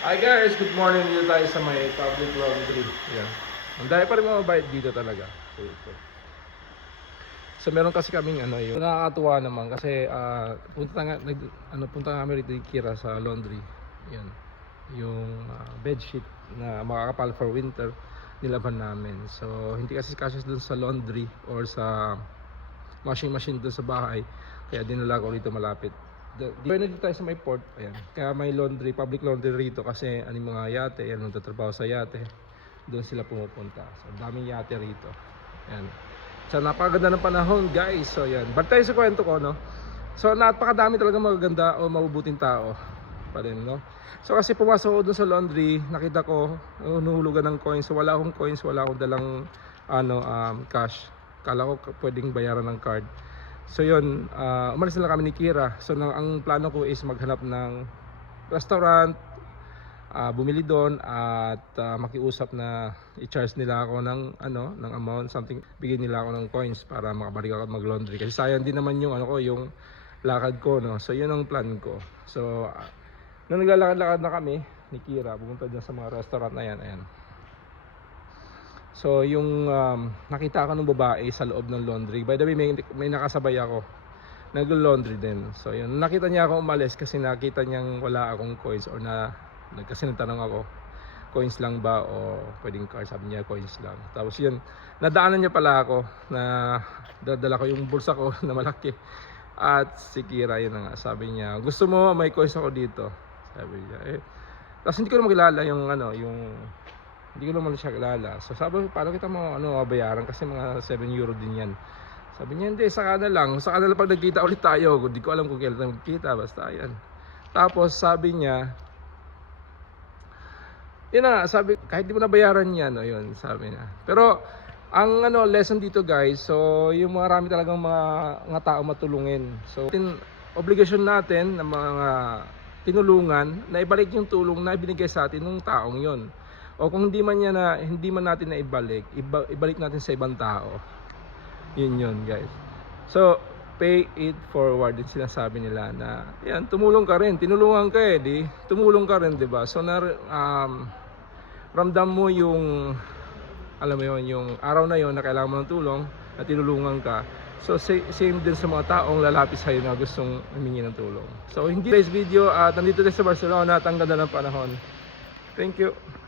Hi guys, good morning dito tayo sa may public laundry. Yan. Ang dahil pa rin mga bayad dito talaga. So. So meron kasi kaming ano yung nakakatuwa naman kasi ah, punta nga nag, ano punta nga kami rito Kira sa laundry. Yan. Yung ah, bedsheet na makakapal for winter nilaban namin. So hindi kasi kasi dun sa laundry or sa washing machine doon sa bahay. Kaya dinala ko rito malapit. The- Di na dito tayo sa may port. Ayan. Kaya may laundry, public laundry rito kasi ano mga yate, yan nagtatrabaho sa yate. Doon sila pumupunta. So daming yate rito. Ayan. So napakaganda ng panahon guys. So yan. Balik tayo sa kwento ko no. So napakadami talaga magaganda o mabubuting tao pa rin no. So kasi pumasok ako doon sa laundry, nakita ko uh, nuhulugan ng coins. So wala akong coins, wala akong dalang ano um, cash. Kala ko pwedeng bayaran ng card. So yun, ah, umalis na lang kami ni Kira. So nang, ang plano ko is maghanap ng restaurant, ah, bumili doon at ah, makiusap na i-charge nila ako ng ano, ng amount, something, bigyan nila ako ng coins para makabalik ako at mag-laundry. Kasi sayang din naman yung ano ko, yung lakad ko, no. So yun ang plan ko. So ah, nung naglalakad-lakad na kami ni Kira, pumunta dyan sa mga restaurant na yan, ayan. So yung um, nakita ko ng babae sa loob ng laundry. By the way, may, may nakasabay ako. Naglo-laundry din. So yun, nakita niya ako umalis kasi nakita niyang wala akong coins or na kasi nagtanong ako coins lang ba o pwedeng card sabi niya coins lang tapos yun nadaanan niya pala ako na dadala ko yung bulsa ko na malaki at si Kira yun na nga sabi niya gusto mo may coins ako dito sabi niya eh tapos hindi ko naman kilala yung ano yung hindi ko naman siya kilala. So sabi ko, paano kita mo ano, bayaran kasi mga 7 euro din yan. Sabi niya, hindi, saka na lang. Saka na lang pag nagkita ulit tayo. Hindi ko alam kung kailan tayo magkita, basta yan. Tapos sabi niya, yun na sabi, kahit di mo nabayaran yan, o yun, sabi niya. Pero, ang ano, lesson dito guys, so yung marami talagang mga, mga tao matulungin. So, tin, obligasyon natin ng mga tinulungan na ibalik yung tulong na binigay sa atin ng taong yon. O kung hindi man niya na hindi man natin na ibalik, iba, ibalik natin sa ibang tao. Yun yun, guys. So, pay it forward din sinasabi nila na yan, tumulong ka rin, tinulungan ka eh, di, tumulong ka rin, 'di ba? So na um, ramdam mo yung alam mo yun, yung araw na yon na kailangan mo ng tulong at tinulungan ka. So sa- same din sa mga taong lalapit sa'yo na gustong humingi ng tulong. So hindi today's video at nandito tayo sa Barcelona at ang ganda ng panahon. Thank you.